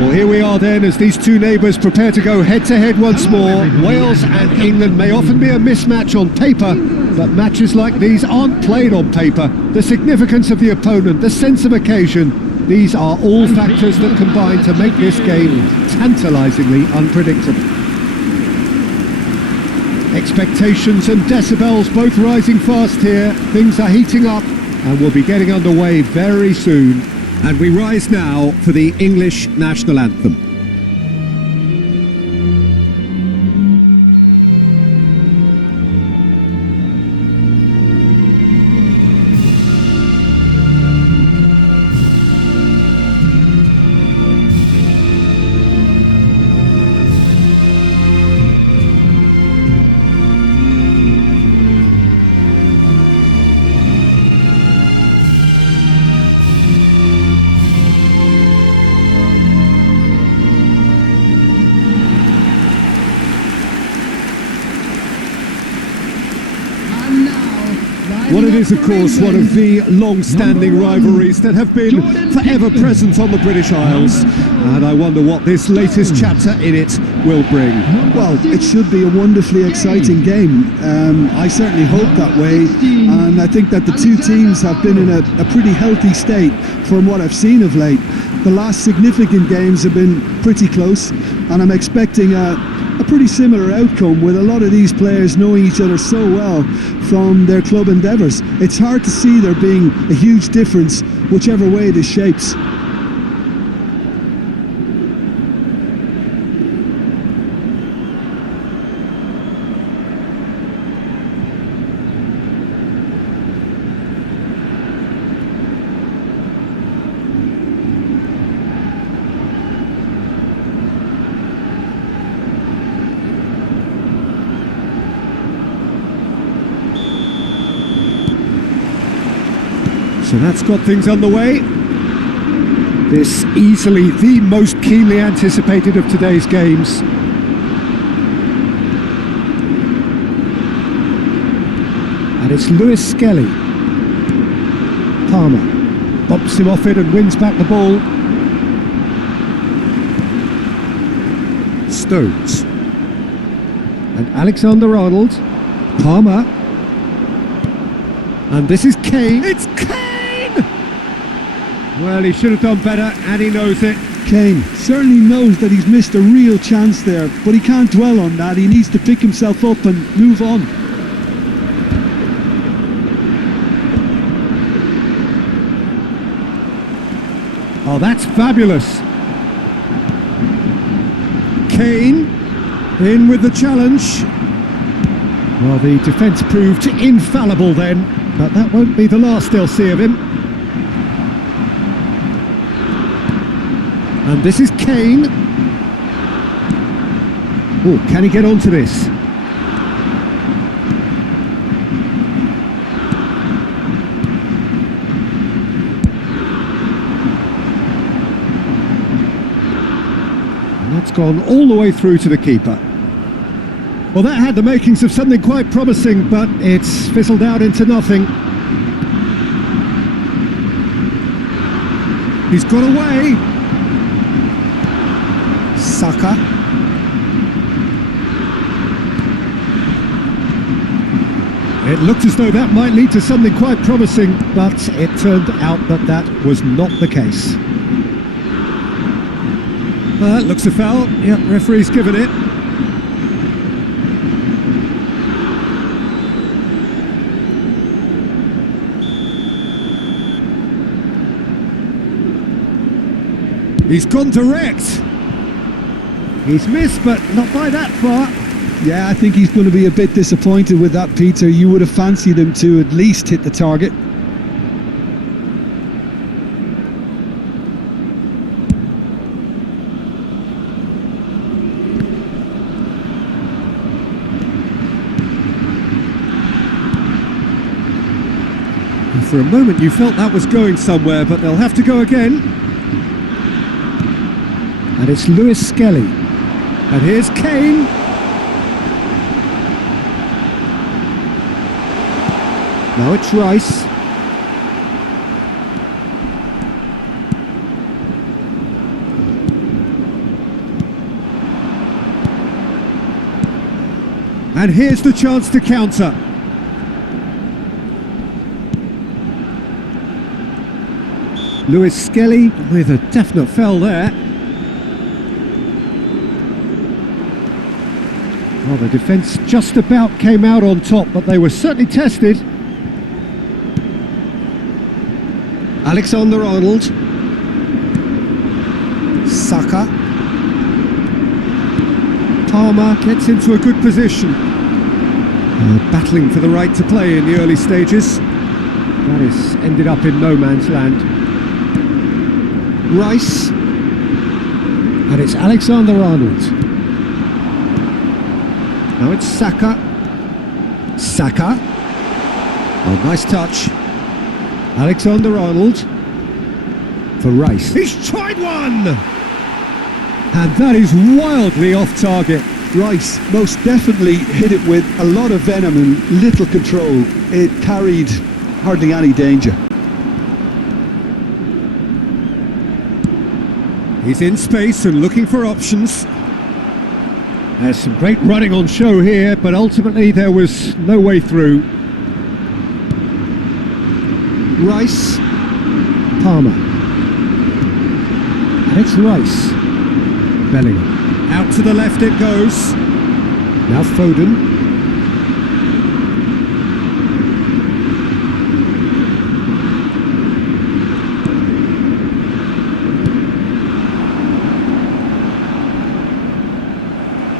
Well, here we are then as these two neighbours prepare to go head-to-head once more. Wales and England may often be a mismatch on paper, but matches like these aren't played on paper. The significance of the opponent, the sense of occasion, these are all factors that combine to make this game tantalisingly unpredictable. Expectations and decibels both rising fast here. Things are heating up and we'll be getting underway very soon. And we rise now for the English national anthem. Well, it is, of course, one of the long-standing rivalries that have been forever present on the British Isles. And I wonder what this latest chapter in it will bring. Well, it should be a wonderfully exciting game. I certainly hope that way. And I think that the two teams have been in a pretty healthy state from what I've seen of late. The last significant games have been pretty close. And I'm expecting a pretty similar outcome with a lot of these players knowing each other so well from their club endeavours. It's hard to see there being a huge difference whichever way this shapes. So that's got things underway. This easily the most keenly anticipated of today's games. And it's Lewis Skelly. Palmer bumps him off it and wins back the ball. Stones. And Alexander-Arnold. Palmer. And this is Kane. It's Kane! Well, he should have done better, and he knows it. Kane certainly knows that he's missed a real chance there, but he can't dwell on that. He needs to pick himself up and move on. Oh, that's fabulous. Kane in with the challenge. Well, the defence proved infallible then, but that won't be the last they'll see of him. And this is Kane. Oh, can he get onto this? And that's gone all the way through to the keeper. Well, that had the makings of something quite promising, but it's fizzled out into nothing. He's got away. Saka. It looked as though that might lead to something quite promising, but it turned out that that was not the case. That looks a foul. Yep, referee's given it. He's gone direct. He's missed, but not by that far. Yeah, I think he's going to be a bit disappointed with that, Peter. You would have fancied him to at least hit the target. For a moment you felt that was going somewhere, but they'll have to go again. And it's Lewis Skelly. And here's Kane. Now it's Rice. And here's the chance to counter. Lewis Skelly with a definite foul there. Well, the defence just about came out on top, but they were certainly tested. Alexander-Arnold. Saka. Palmer gets into a good position. Battling for the right to play in the early stages. That has ended up in no man's land. Rice. And it's Alexander-Arnold. Now it's Saka. Saka. Oh, nice touch. Alexander-Arnold. For Rice. He's tried one! And that is wildly off target. Rice most definitely hit it with a lot of venom and little control. It carried hardly any danger. He's in space and looking for options. There's some great running on show here, but ultimately there was no way through. Rice. Palmer. And it's Rice. Bellingham. Out to the left it goes. Now Foden.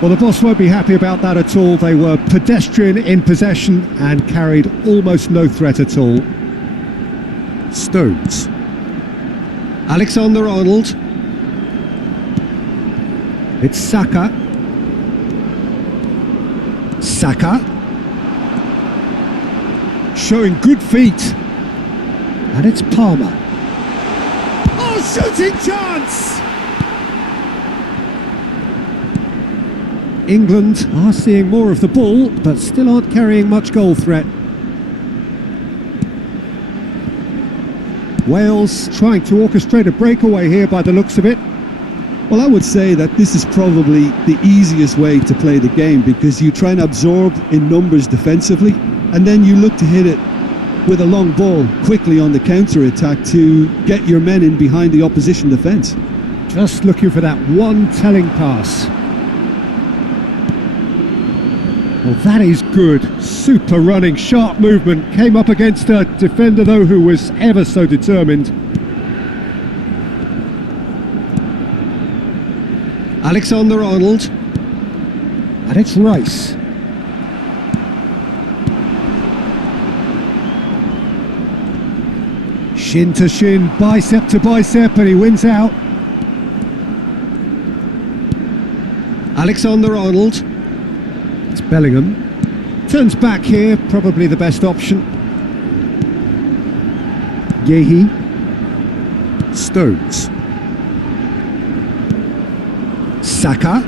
Well, the boss won't be happy about that at all. They were pedestrian in possession and carried almost no threat at all. Stones. Alexander-Arnold. It's Saka. Saka. Showing good feet. And it's Palmer. Oh, shooting chance! England are seeing more of the ball, but still aren't carrying much goal threat. Wales trying to orchestrate a breakaway here by the looks of it. Well, I would say that this is probably the easiest way to play the game, because you try and absorb in numbers defensively, and then you look to hit it with a long ball quickly on the counter-attack to get your men in behind the opposition defence. Just looking for that one telling pass. Well, that is good. Super running, sharp movement. Came up against a defender, though, who was ever so determined. Alexander-Arnold. And it's Rice. Shin to shin, bicep to bicep, and he wins out. Alexander-Arnold. It's Bellingham. Turns back here, probably the best option. Yehi. Stones. Saka.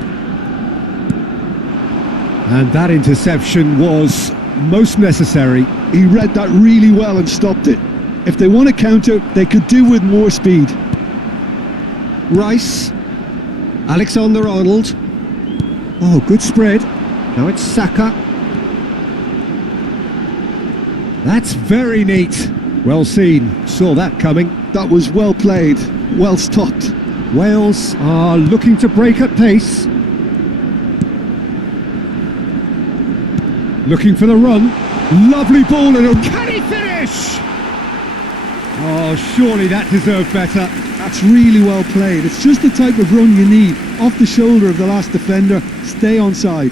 And that interception was most necessary. He read that really well and stopped it. If they want to counter, they could do with more speed. Rice. Alexander-Arnold. Oh, good spread. Now it's Saka. That's very neat. Well seen. Saw that coming. That was well played. Well stopped. Wales are looking to break at pace. Looking for the run. Lovely ball and can he finish? Oh, surely that deserved better. That's really well played. It's just the type of run you need. Off the shoulder of the last defender. Stay onside.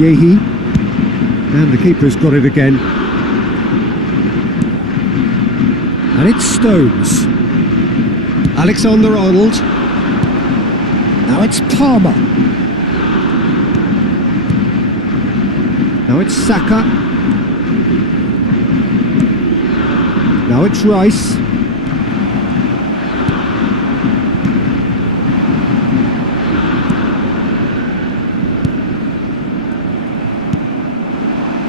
Yehi, and the keeper's got it again. And it's Stones. Alexander-Arnold. Now it's Palmer. Now it's Saka. Now it's Rice.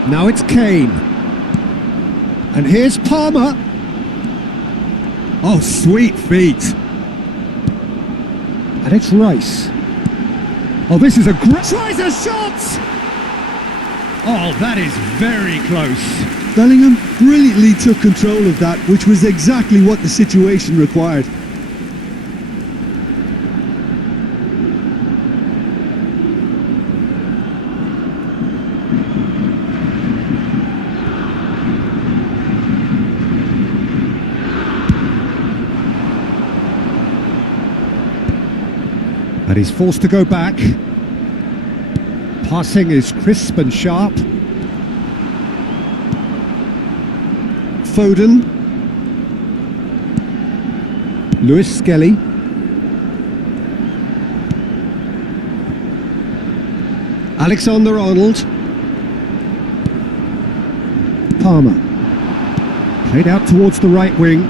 Now it's Kane. And here's Palmer. Oh, sweet feet. And it's Rice. Oh, this is a great... Tries a shot! Oh, that is very close. Bellingham brilliantly took control of that, which was exactly what the situation required. And he's forced to go back. Passing is crisp and sharp. Foden. Lewis Skelly. Alexander-Arnold. Palmer. Played out towards the right wing.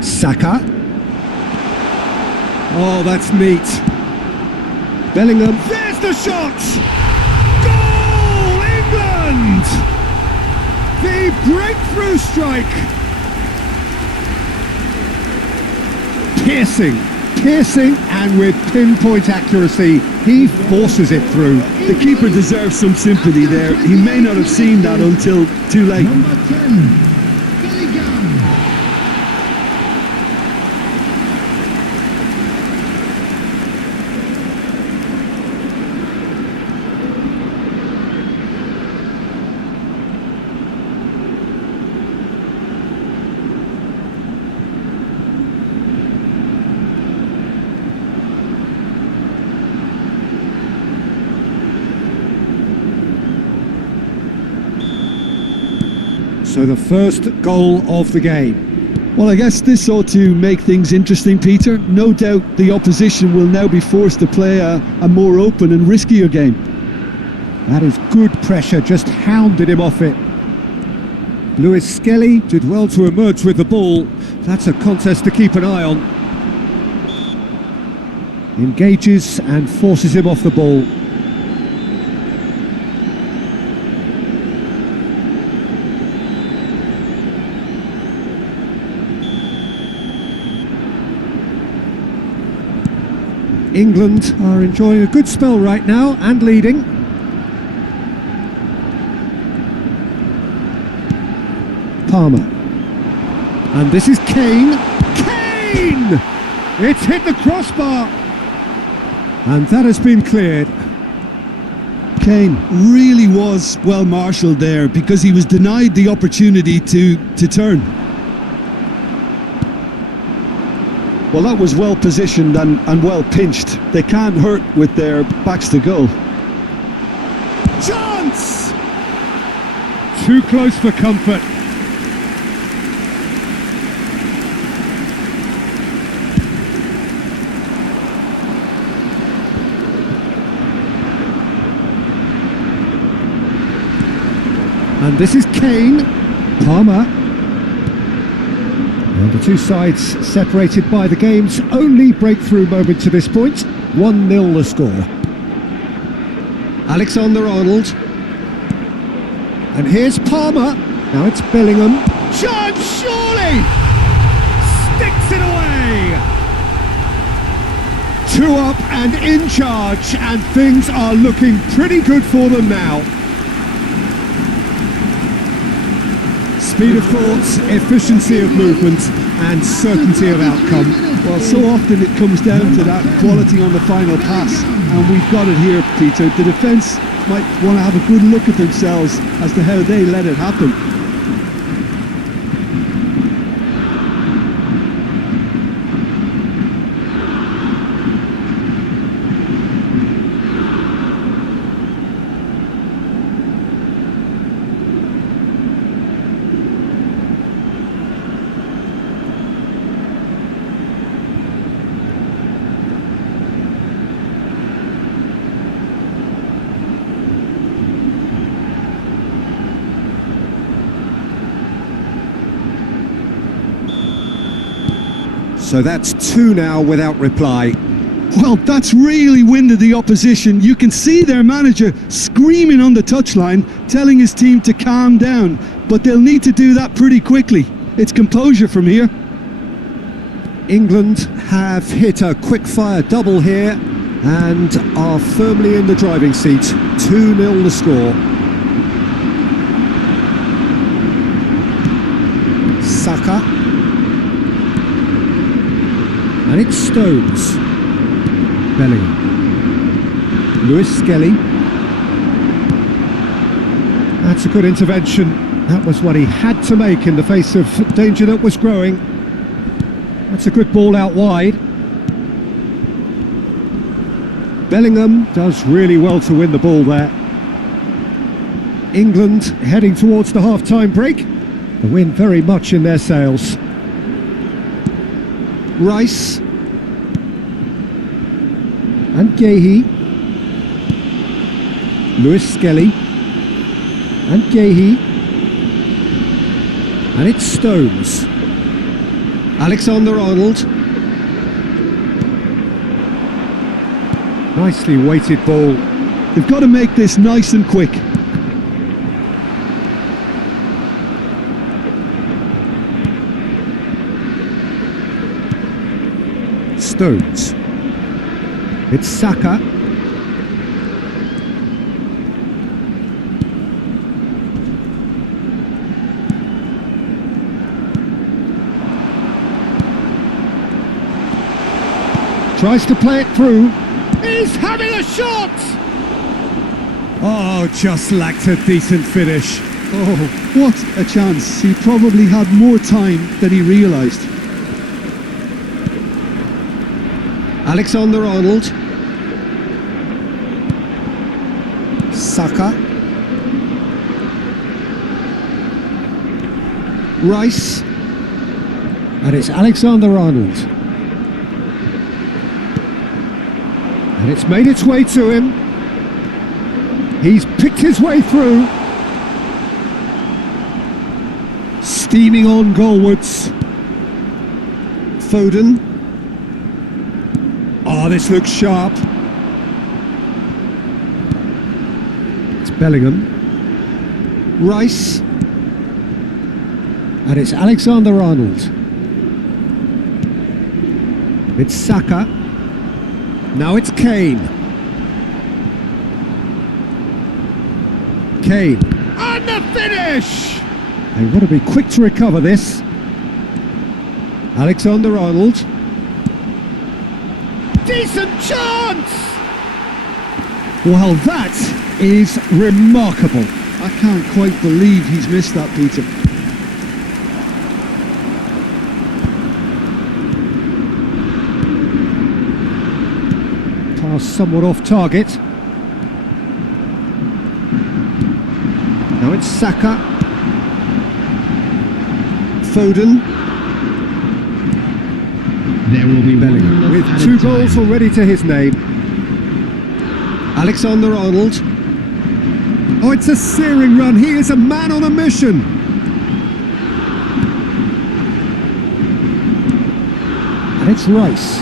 Saka. Oh, that's neat. Bellingham. There's the shot! Goal, England! The breakthrough strike. Piercing, and with pinpoint accuracy, he forces it through. The keeper deserves some sympathy there. He may not have seen that until too late. Number 10. So the first goal of the game. Well, I guess this ought to make things interesting, Peter. No doubt the opposition will now be forced to play a more open and riskier game. That is good pressure, just hounded him off it. Lewis Skelly did well to emerge with the ball. That's a contest to keep an eye on. Engages and forces him off the ball. England are enjoying a good spell right now and leading. Palmer. And this is Kane. Kane! It's hit the crossbar. And that has been cleared. Kane really was well marshalled there because he was denied the opportunity to turn. Well, that was well positioned and well pinched. They can't hurt with their backs to goal. Chance! Too close for comfort. And this is Kane. Palmer. And the two sides separated by the game's only breakthrough moment to this point. 1-0 the score. Alexander-Arnold. And here's Palmer. Now it's Bellingham. Chance, surely! Sticks it away! 2 up and in charge, and things are looking pretty good for them now. Speed of thoughts, efficiency of movement, and certainty of outcome. Well, so often it comes down to that quality on the final pass, and we've got it here, Peter. The defence might want to have a good look at themselves as to how they let it happen. So that's two now without reply. Well, that's really winded the opposition. You can see their manager screaming on the touchline, telling his team to calm down. But they'll need to do that pretty quickly. It's composure from here. England have hit a quick-fire double here and are firmly in the driving seat. 2-0 the score. Saka. And it's Stones. Bellingham. Lewis Skelly. That's a good intervention. That was what he had to make in the face of danger that was growing. That's a good ball out wide. Bellingham does really well to win the ball there. England heading towards the half-time break. The wind very much in their sails. Rice. And Gahey. Lewis Skelly. And Gahey. And it's Stones. Alexander-Arnold. Nicely weighted ball. They've got to make this nice and quick. Stones. It's Saka. Tries to play it through. He's having a shot! Oh, just lacked a decent finish. Oh, what a chance. He probably had more time than he realised. Alexander-Arnold. Saka. Rice. And it's Alexander-Arnold. And it's made its way to him. He's picked his way through. Steaming on goalwards. Foden. Oh, this looks sharp. It's Bellingham. Rice. And it's Alexander-Arnold. It's Saka. Now it's Kane. Kane. And the finish! They've got to be quick to recover this. Alexander-Arnold. Decent chance! Well, that is remarkable. I can't quite believe he's missed that, Peter. Pass somewhat off target. Now it's Saka. Foden. There will be Bellingham with 2 goals already to his name. Alexander-Arnold. Oh, it's a searing run. He is a man on a mission. And it's Rice.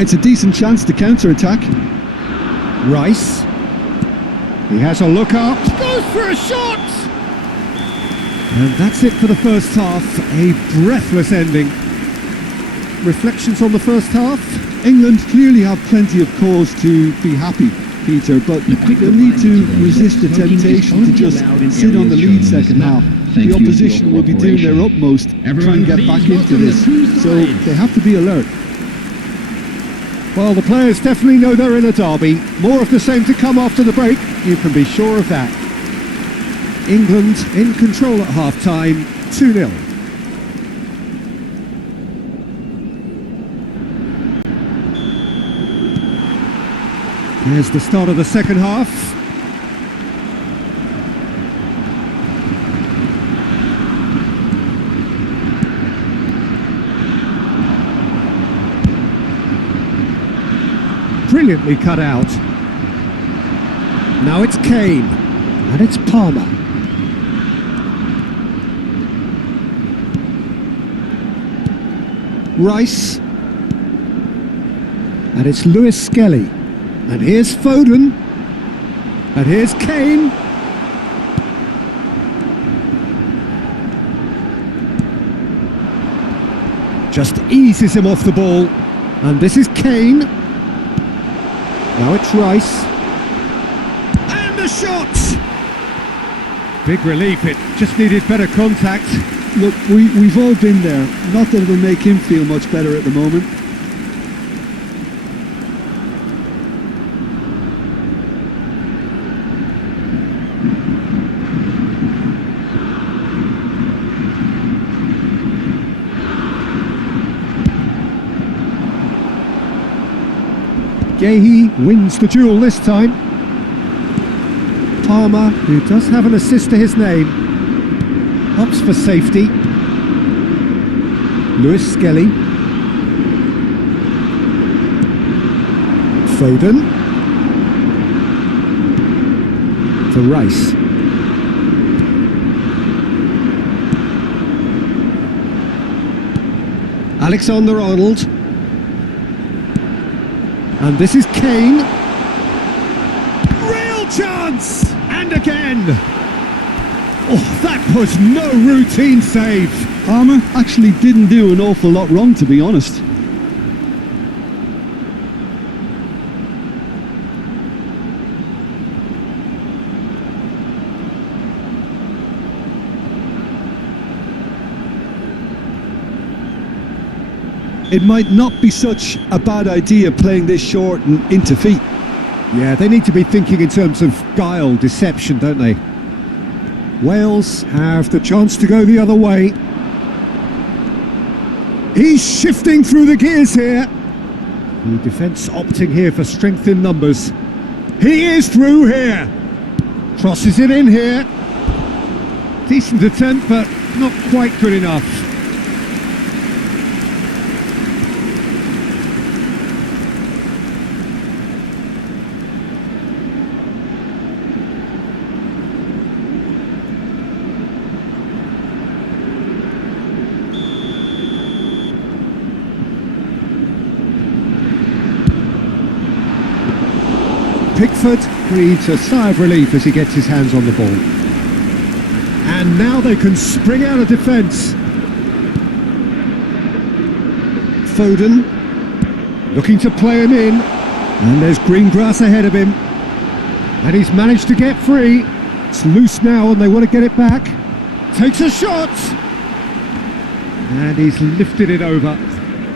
It's a decent chance to counter-attack. Rice. He has a look up. Goes for a shot! And that's it for the first half. A breathless ending. Reflections on the first half? England clearly have plenty of cause to be happy, Peter, but they'll need to resist the temptation to just sit on the lead second half. The opposition will be doing their utmost to try and get back into this, so they have to be alert. Well, the players definitely know they're in a derby. More of the same to come after the break, you can be sure of that. England in control at half-time, 2-0. There's the start of the second half. Brilliantly cut out. Now it's Kane. And it's Palmer. Rice. And it's Lewis Skelly. And here's Foden. And here's Kane. Just eases him off the ball. And this is Kane. Now it's Rice. And the shot! Big relief, it just needed better contact. Look, we've all been there. Not that it'll make him feel much better at the moment. Gahey wins the duel this time. Palmer, who does have an assist to his name, opts for safety. Lewis Skelly. Foden. For Rice. Alexander-Arnold. And this is Kane. Real chance! And again! Oh, that was no routine save. Palmer actually didn't do an awful lot wrong, to be honest. It might not be such a bad idea playing this short and into feet. Yeah, they need to be thinking in terms of guile, deception, don't they? Wales have the chance to go the other way. He's shifting through the gears here. The defence opting here for strength in numbers. He is through here. Crosses it in here. Decent attempt, but not quite good enough. Pickford breathes a sigh of relief as he gets his hands on the ball. And now they can spring out of defence. Foden looking to play him in. And there's green grass ahead of him. And he's managed to get free. It's loose now and they want to get it back. Takes a shot. And he's lifted it over.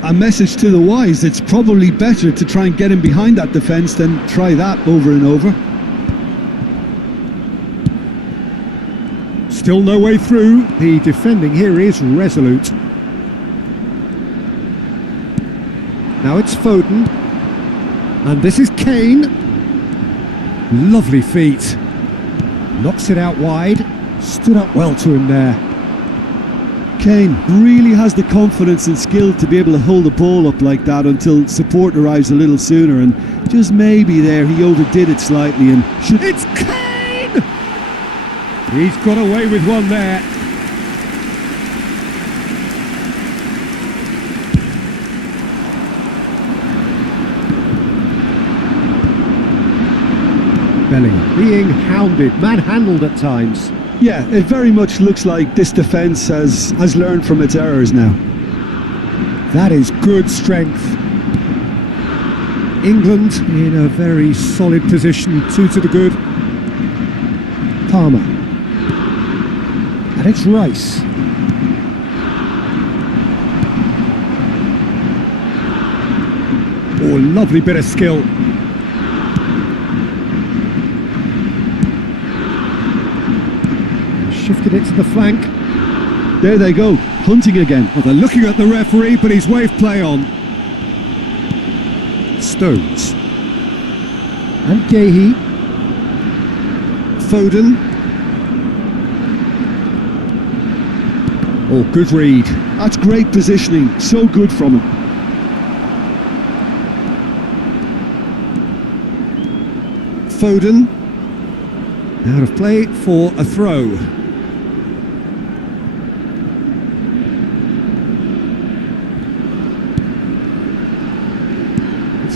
A message to the wise, it's probably better to try and get him behind that defence than try that over and over. Still no way through. The defending here is resolute. Now it's Foden. And this is Kane. Lovely feet. Knocks it out wide. Stood up well to him there. Kane really has the confidence and skill to be able to hold the ball up like that until support arrives a little sooner, and just maybe there he overdid it slightly and should... It's Kane! He's got away with one there. Bellingham being hounded, manhandled at times. Yeah, it very much looks like this defence has learned from its errors now. That is good strength. England in a very solid position, 2 to the good. Palmer. And it's Rice. Oh, lovely bit of skill. Shifted it to the flank. There they go, hunting again. Well, they're looking at the referee, but he's waved play on. Stones. And Gahey. Foden. Oh, good read. That's great positioning, so good from him. Foden. Out of play for a throw.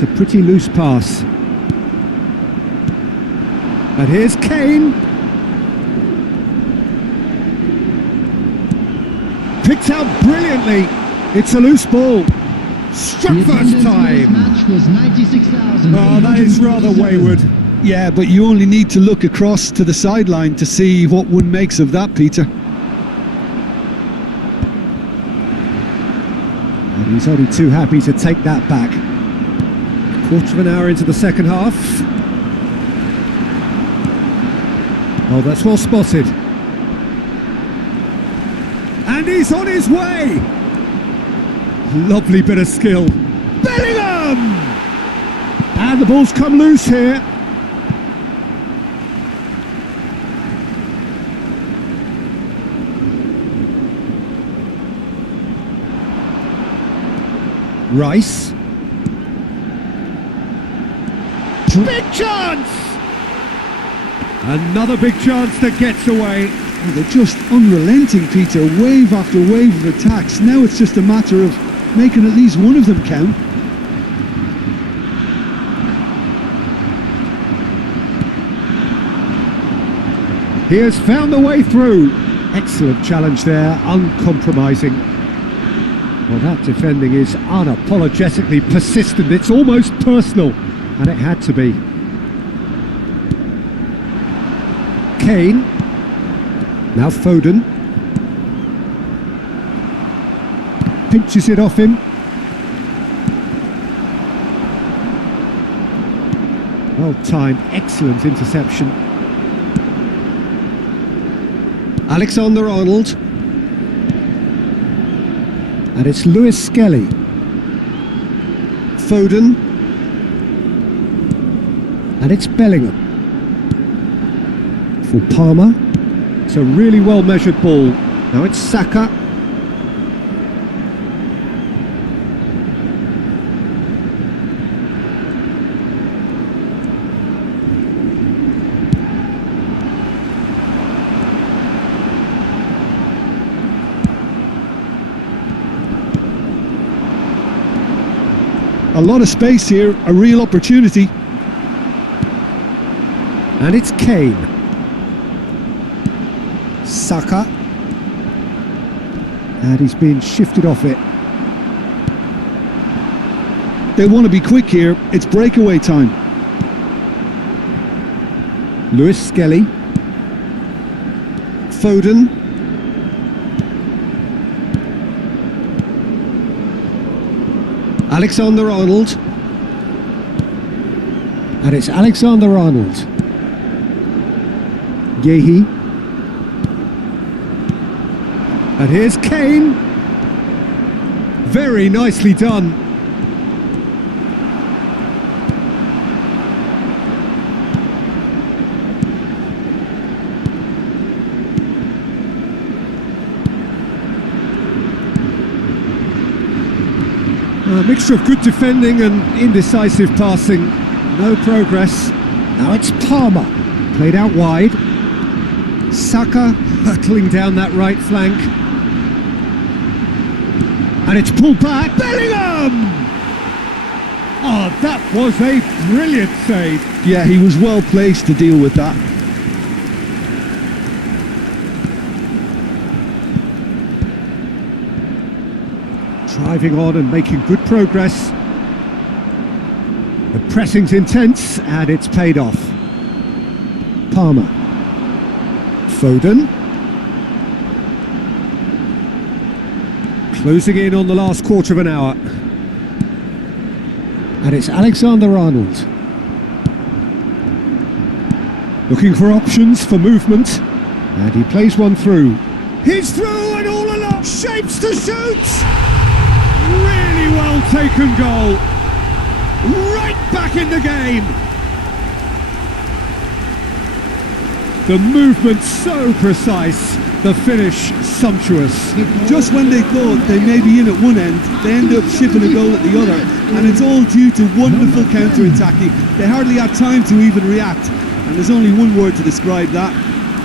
That's a pretty loose pass. And here's Kane. Picked out brilliantly. It's a loose ball. Struck first time. Oh, that is rather wayward. Yeah, but you only need to look across to the sideline to see what one makes of that, Peter. And he's only too happy to take that back. Quarter of an hour into the second half. Oh, that's well spotted. And he's on his way! Lovely bit of skill. Bellingham! And the ball's come loose here. Rice. Big chance! Another big chance that gets away. Oh, they're just unrelenting, Peter. Wave after wave of attacks. Now it's just a matter of making at least one of them count. He has found the way through. Excellent challenge there, uncompromising. Well, that defending is unapologetically persistent. It's almost personal, and it had to be. Kane. Now Foden. Pinches it off him. Well timed, excellent interception. Alexander-Arnold. And it's Lewis Skelly. Foden. And it's Bellingham. For Palmer. It's a really well measured ball. Now it's Saka. A lot of space here, a real opportunity. And it's Kane. Saka. And he's been shifted off it. They want to be quick here. It's breakaway time. Lewis Skelly. Foden. Alexander-Arnold. And it's Alexander-Arnold. Yehi. And here's Kane. Very nicely done. A mixture of good defending and indecisive passing. No progress. Now it's Palmer. Played out wide. Saka hurtling down that right flank. And it's pulled back. Bellingham! Oh, that was a brilliant save. Yeah, he was well placed to deal with that. Driving on and making good progress. The pressing's intense and it's paid off. Palmer. Foden. Closing in on the last quarter of an hour. And it's Alexander-Arnold. Looking for options for movement. And he plays one through. He's through and all along. Shapes to shoot! Really well taken goal. Right back in the game. The movement so precise, the finish sumptuous. Just when they thought they may be in at one end, they end up shipping a goal at the other, and it's all due to wonderful counter-attacking. They hardly had time to even react, and there's only one word to describe that: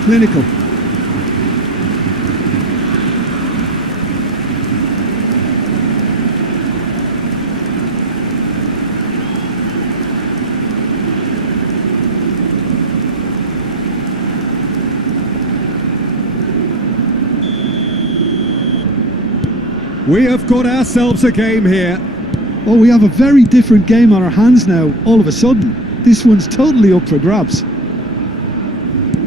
clinical. We have got ourselves a game here. Oh, we have a very different game on our hands now, all of a sudden. This one's totally up for grabs.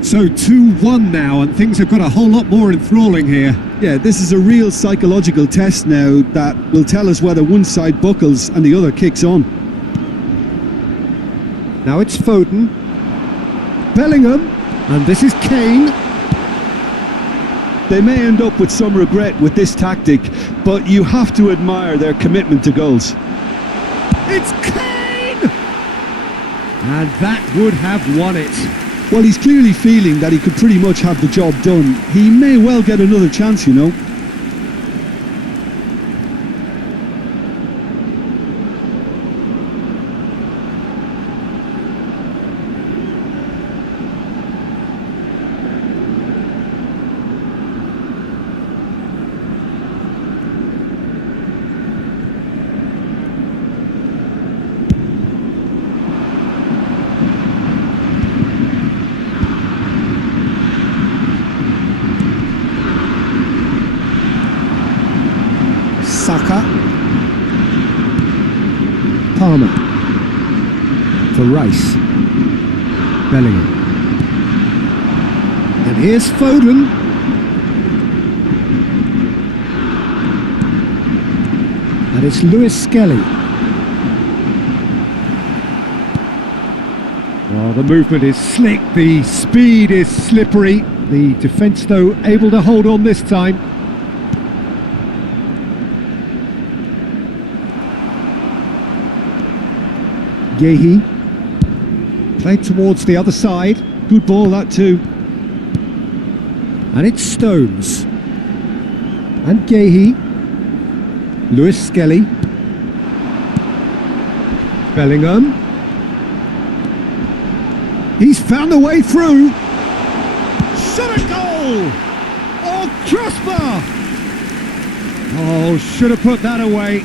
So 2-1 now, and things have got a whole lot more enthralling here. Yeah, this is a real psychological test now that will tell us whether one side buckles and the other kicks on. Now it's Foden, Bellingham, and this is Kane. They may end up with some regret with this tactic, but you have to admire their commitment to goals. It's Kane! And that would have won it. Well, he's clearly feeling that he could pretty much have the job done. He may well get another chance, you know. Saka, Palmer, for Rice, Bellingham, and here's Foden, and it's Lewis Skelly. Well, the movement is slick, the speed is slippery, the defence though able to hold on this time. Yehi, played towards the other side. Good ball, that too. And it's Stones. And Yehi. Lewis Skelly. Bellingham. He's found a way through. Shot a goal! Oh, crossbar! Oh, should have put that away.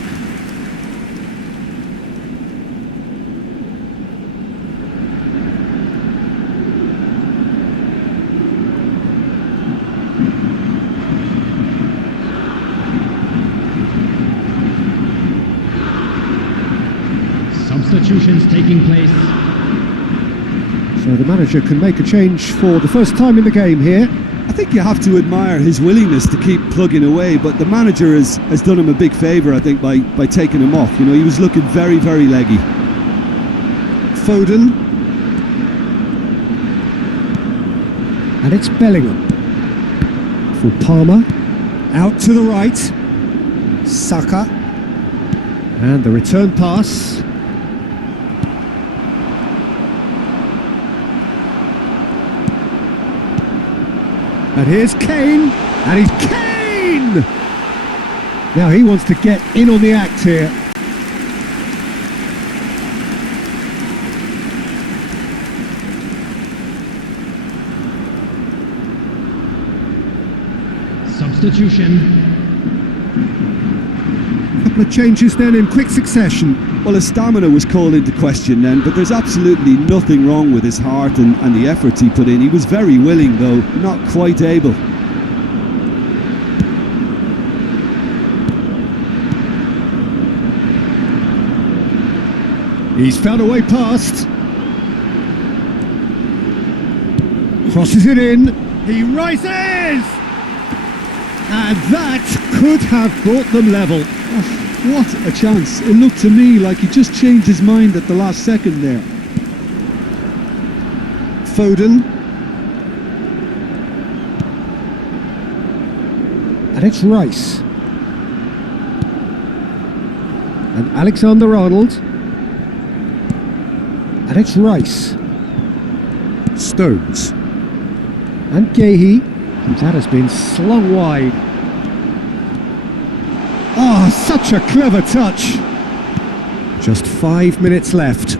Substitutions taking place. So the manager can make a change for the first time in the game here. I think you have to admire his willingness to keep plugging away, but the manager has done him a big favour, I think, by taking him off. You know, he was looking very, very leggy. Foden. And it's Bellingham. For Palmer. Out to the right. Saka. And the return pass. And here's Kane, and he's Kane! Now he wants to get in on the act here. Substitution. A couple of changes then in quick succession. Well, his stamina was called into question then, but there's absolutely nothing wrong with his heart and the efforts he put in. He was very willing, though, not quite able. He's found a way past. Crosses it in. He rises! And that could have brought them level. Oh, what a chance. It looked to me like he just changed his mind at the last second there. Foden. And it's Rice. And Alexander-Arnold. And it's Rice. Stones. And Yehi. And that has been slung wide. Oh, such a clever touch. Just 5 minutes left.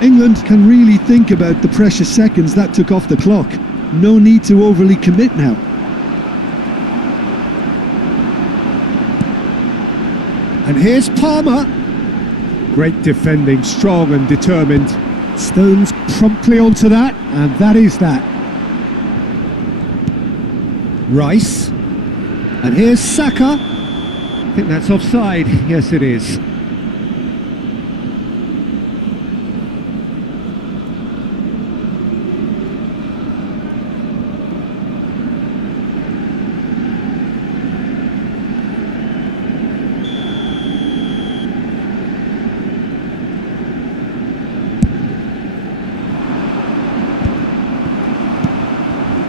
England can really think about the precious seconds that took off the clock. No need to overly commit now. And here's Palmer. Great defending, strong and determined. Stones promptly onto that, and that is that. Rice. And here's Saka. I think that's offside. Yes, it is.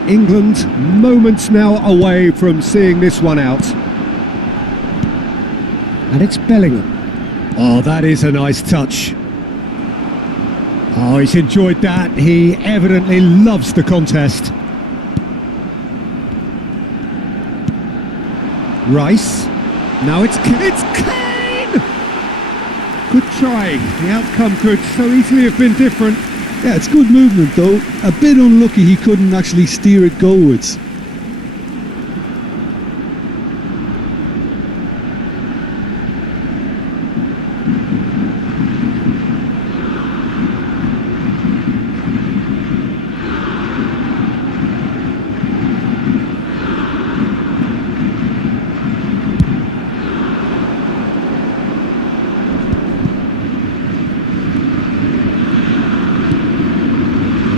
England moments now away from seeing this one out. And it's Bellingham. Oh, that is a nice touch. Oh, he's enjoyed that. He evidently loves the contest. Rice. Now it's Kane! Good try. The outcome could so easily have been different. Yeah, it's good movement though. A bit unlucky he couldn't actually steer it goalwards.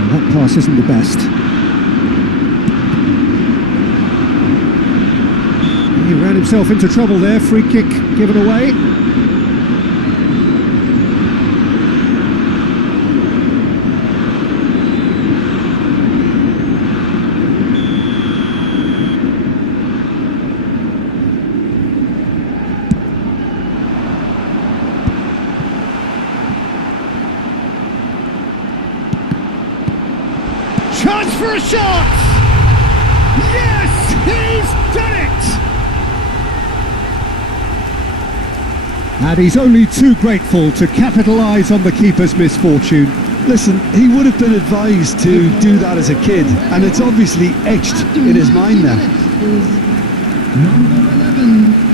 That pass isn't the best. He ran himself into trouble there. Free kick given away. Chance for a shot! Yes, he's done it! And he's only too grateful to capitalise on the keeper's misfortune. Listen, he would have been advised to do that as a kid, and it's obviously etched in his mind now. Number 11.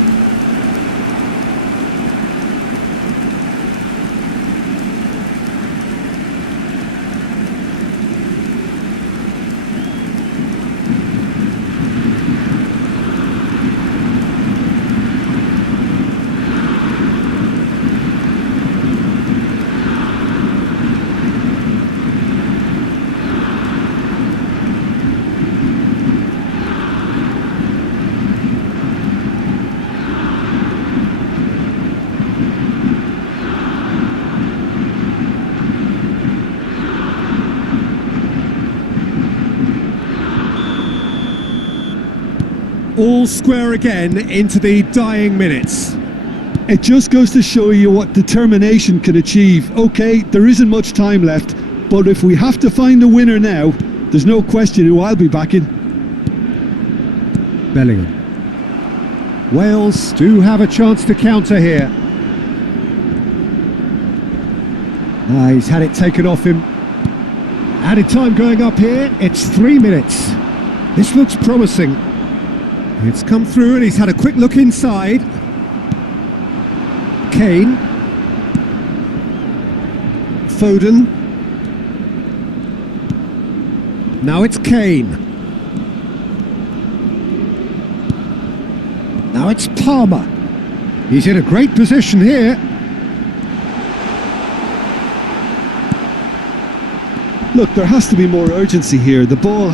All square again into the dying minutes. It just goes to show you what determination can achieve. Okay, there isn't much time left, but if we have to find a winner now, there's no question who I'll be backing. Bellingham. Wales do have a chance to counter here. He's had it taken off him. Added time going up here. It's 3 minutes. This looks promising. It's come through and he's had a quick look inside. Kane. Foden. Now it's Kane. Now it's Palmer. He's in a great position here. Look, there has to be more urgency here. The ball...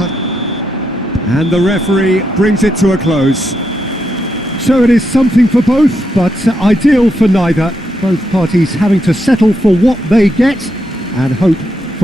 And the referee brings it to a close. So it is something for both, but ideal for neither. Both parties having to settle for what they get and hope